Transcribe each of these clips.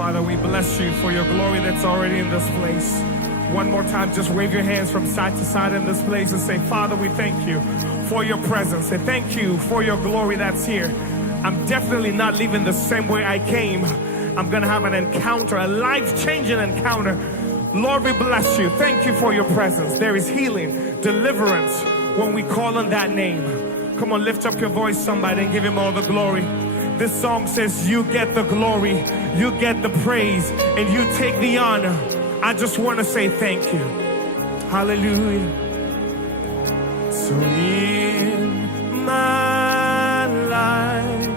Father, we bless you for your glory that's already in this place. One more time, just wave your hands from side to side in this place and say, Father, we thank you for your presence. Say, thank you for your glory that's here. I'm definitely not leaving the same way I came. I'm going to have an encounter, a life-changing encounter. Lord, we bless you. Thank you for your presence. There is healing, deliverance when we call on that name. Come on, lift up your voice, somebody, and give him all the glory. This song says, you get the glory, you get the praise, and you take the honor. I just want to say thank you. Hallelujah. So in my life,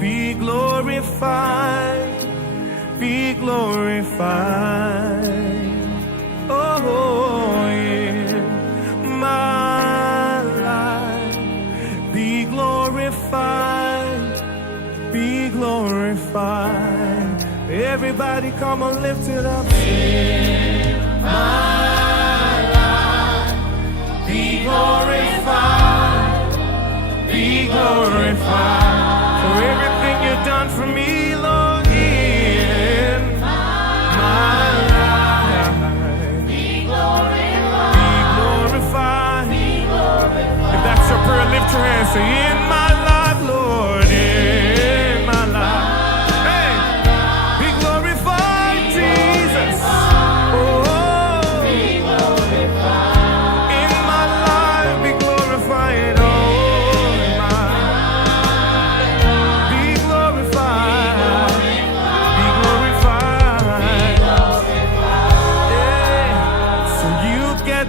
be glorified, be glorified. Oh, in my life, be glorified, be glorified. Everybody come on, lift it up. In my life, be glorified, be glorified. For everything you've done for me, Lord, in my life, be glorified, be glorified. If that's your prayer, lift your hands, say, in my life, Lord, in my life.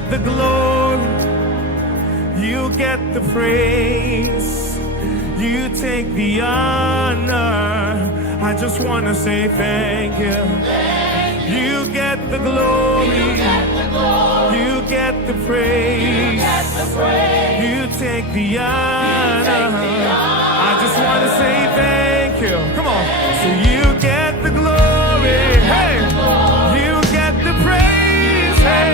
The glory, you get the praise, you take the honor. I just want to say thank you. You get the glory, you get the praise, you take the honor. I just want to say thank you. Come on. So you get the glory, hey, you get the praise, hey.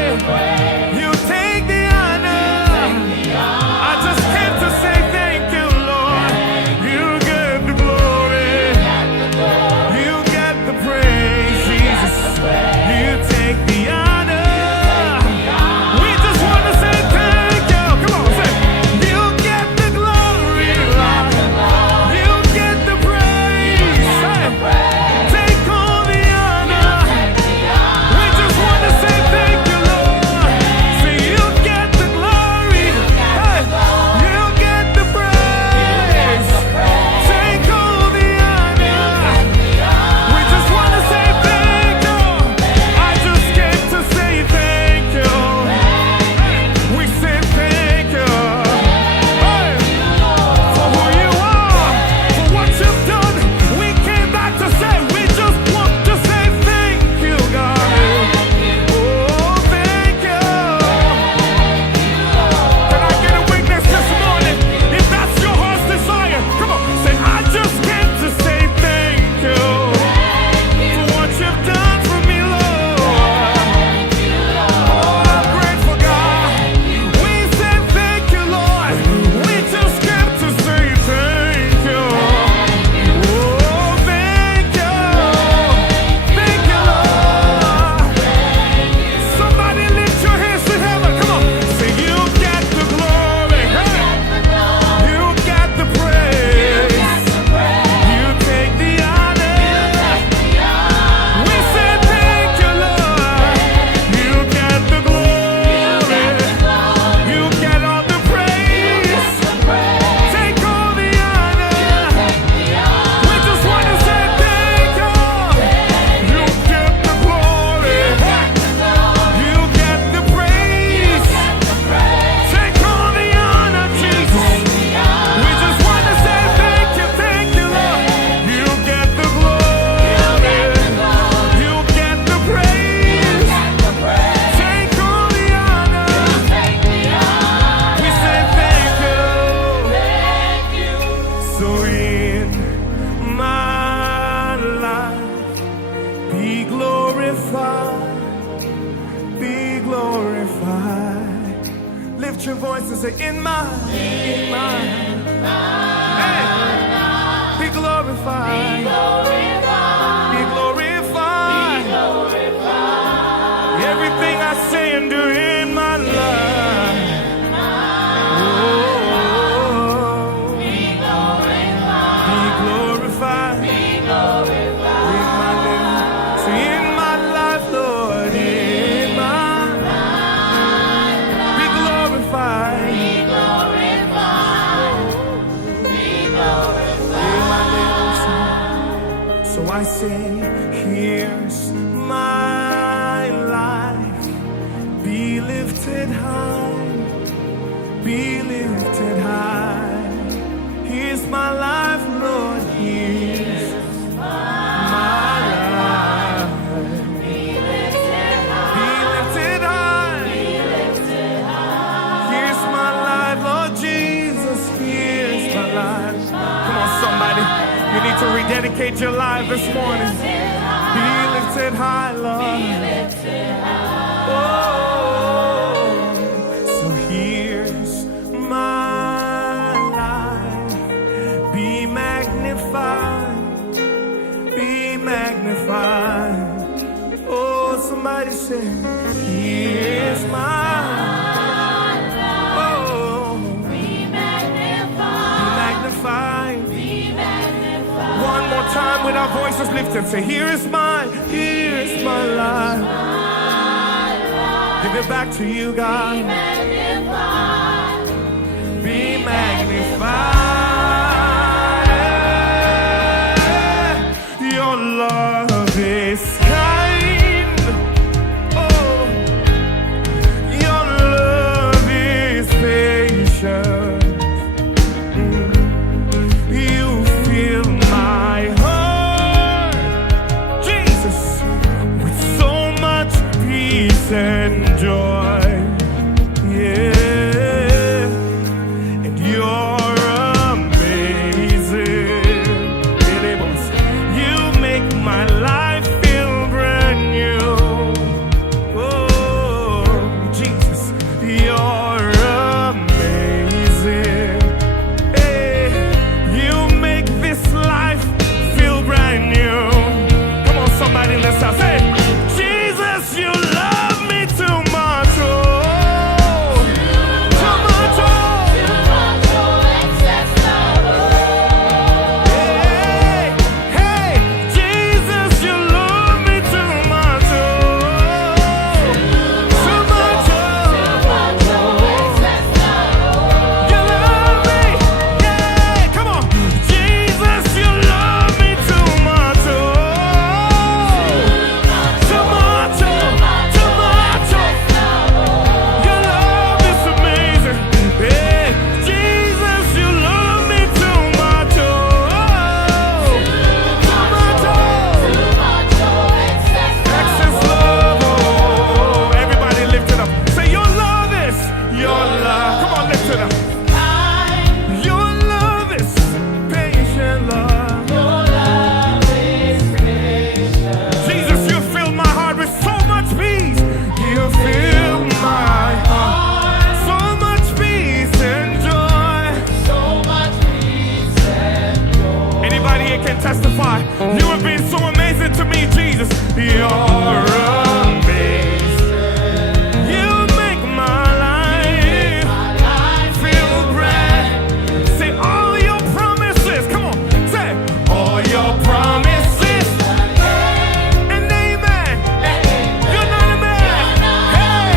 Lift your voice and say, in my, hey, be glorified, be glorified. my life. See, in my life, Lord, in my life, be glorified. In my life. So I say, here's my life. Be lifted high. Be lifted high. Here's my life, Lord. Here's my life. Be lifted high. Here's my life, Lord Jesus. Here's my life. Come on, somebody. You need to rededicate your life this morning. Be lifted high, Lord. Oh, so here's my life. Be magnified. Be magnified. Oh, somebody say, here's my life. Oh, be magnified. One more time with our voices lifted. Say, here's my life. Give it back to you, God. Be magnified. Your love is kind. Oh, your love is patient. You fill my heart, Jesus, with so much peace and joy. Yeah, and you're amazing. You make my life feel brand new. Oh, Jesus, you're amazing. Hey, you make this life feel brand new. Come on, somebody in this house. Hey, Jesus, you love me too much. Oh, too much. Oh, hey, hey, Jesus, you love me too much. Oh, too much. Oh, you love me. Yeah, come on. Jesus, you love me too much. Oh, too much. Too much. Your love is amazing. Hey, Jesus, you love me too much. Oh, too much. Excess love. Oh, everybody lift it up. Say, your love is your love. Come on, lift it up. Your love is patient love. Jesus, you fill my heart with so much peace. You fill my heart so much peace and joy. Anybody here can testify. You have been so amazing to me, Jesus. You're amazing. You make my life feel brand. Say all your promises. Come on, say all your promises. And amen. You're not a man. Hey,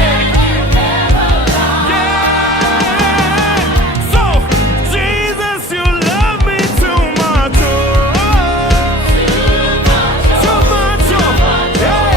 yeah. So Jesus, you love me too much. Oh, too much. Oh, yeah.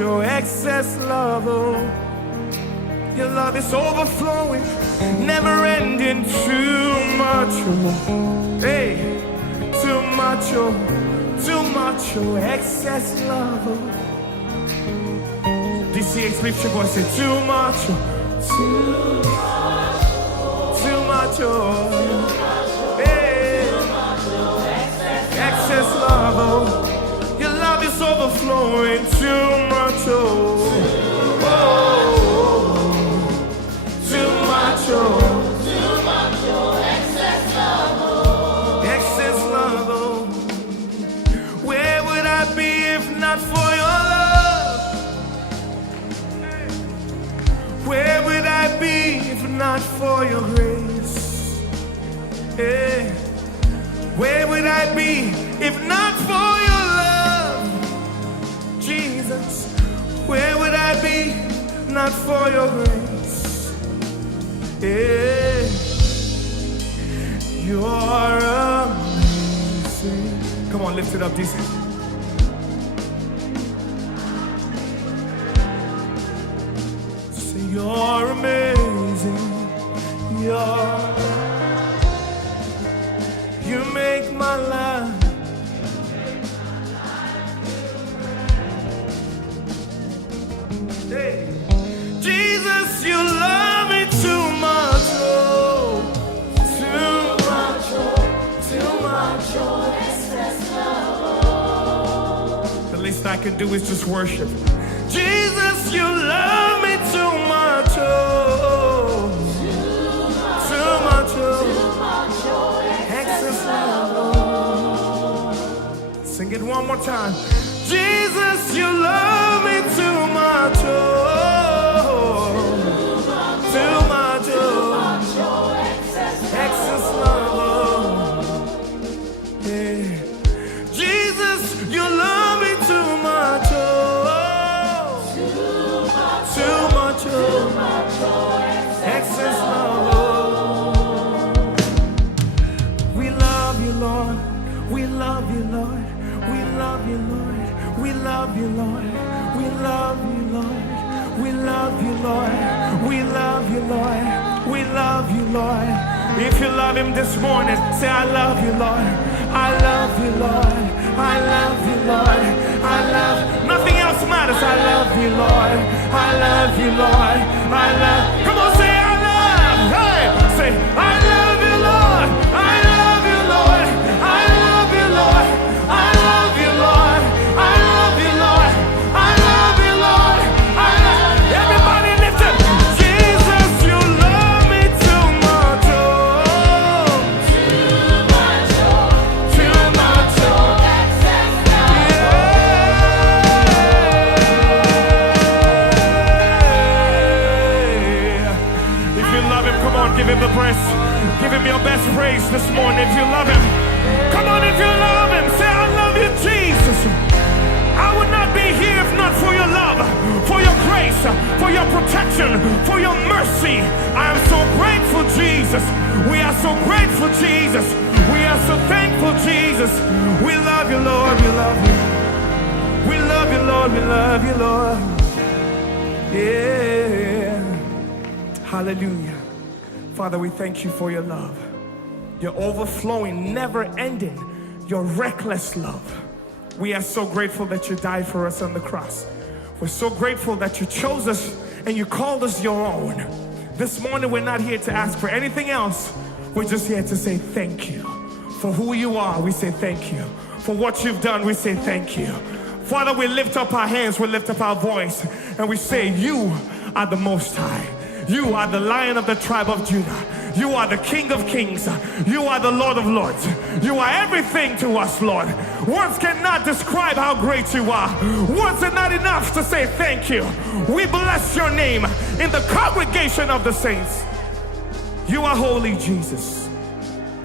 oh, excess love, oh. Your love is overflowing, never ending, too much, oh. Hey, too much, oh, excess love, oh. DCH, lift your voice, say too much, oh. Too much, oh. Hey, excess love, oh. Your love is overflowing, too much, oh. Too much, excess love, oh. Excess love, oh. Where would I be if not for your love? Where would I be if not for your grace? Yeah. Where would I be if not for your love? Jesus, where would I be not for your grace? Yeah. You're amazing. Come on, lift it up, DC. Say you're amazing. You make my life. Hey. Jesus, you love me too much, oh. Too much, oh, excess love, oh. The least I can do is just worship. Jesus, you love me too much, oh. Too much, oh, excess love, oh. Sing it one more time. Jesus, you love me too much, oh. Too much, oh, excess love, oh. Yeah. Jesus, you love me too much, oh. Too much, oh, excess love, oh. We love you, Lord. We love you, Lord. We love you, Lord. We love you, Lord. We love you, Lord. We love you, Lord. We love you, Lord. We love you, Lord. If you love him this morning, say, I love you, Lord. I love you, Lord. I love you, Lord. I love. Nothing else matters. I love you, Lord. I love you, Lord. I love. Come on, say, I love. Hey, say, I love you, Lord. I love you, Lord. I love you, Lord. I love you, Lord. I love you, Lord. I love you, Lord. I love. Everybody lift it. Jesus, you love me too much, oh. Too much, oh. Too much, oh. Excess love. Yeah. If you love him, come on, give him the praise. Give him your best praise this morning. If you love him, come on. If you love him, say, I love you, Jesus. I would not be here if not for your love, for your grace, for your protection, for your mercy. I am so grateful, Jesus. We are so grateful, Jesus. We are so thankful, Jesus. We love you, Lord. We love you. We love you, Lord. We love you, Lord. Yeah. Hallelujah. Father, we thank you for your love. Your overflowing, never ending, your reckless love. We are so grateful that you died for us on the cross. We're so grateful that you chose us and you called us your own. This morning, we're not here to ask for anything else. We're just here to say thank you. For who you are, we say thank you. For what you've done, we say thank you. Father, we lift up our hands, we lift up our voice, and we say, you are the Most High. You are the Lion of the tribe of Judah. You are the King of Kings. You are the Lord of Lords. You are everything to us, Lord. Words cannot describe how great you are. Words are not enough to say thank you. We bless your name in the congregation of the saints. You are holy, Jesus.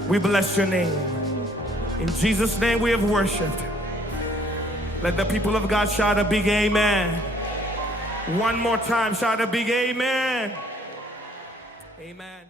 We bless your name. In Jesus' name we have worshiped. Let the people of God shout a big amen. One more time, shout a big amen. Amen.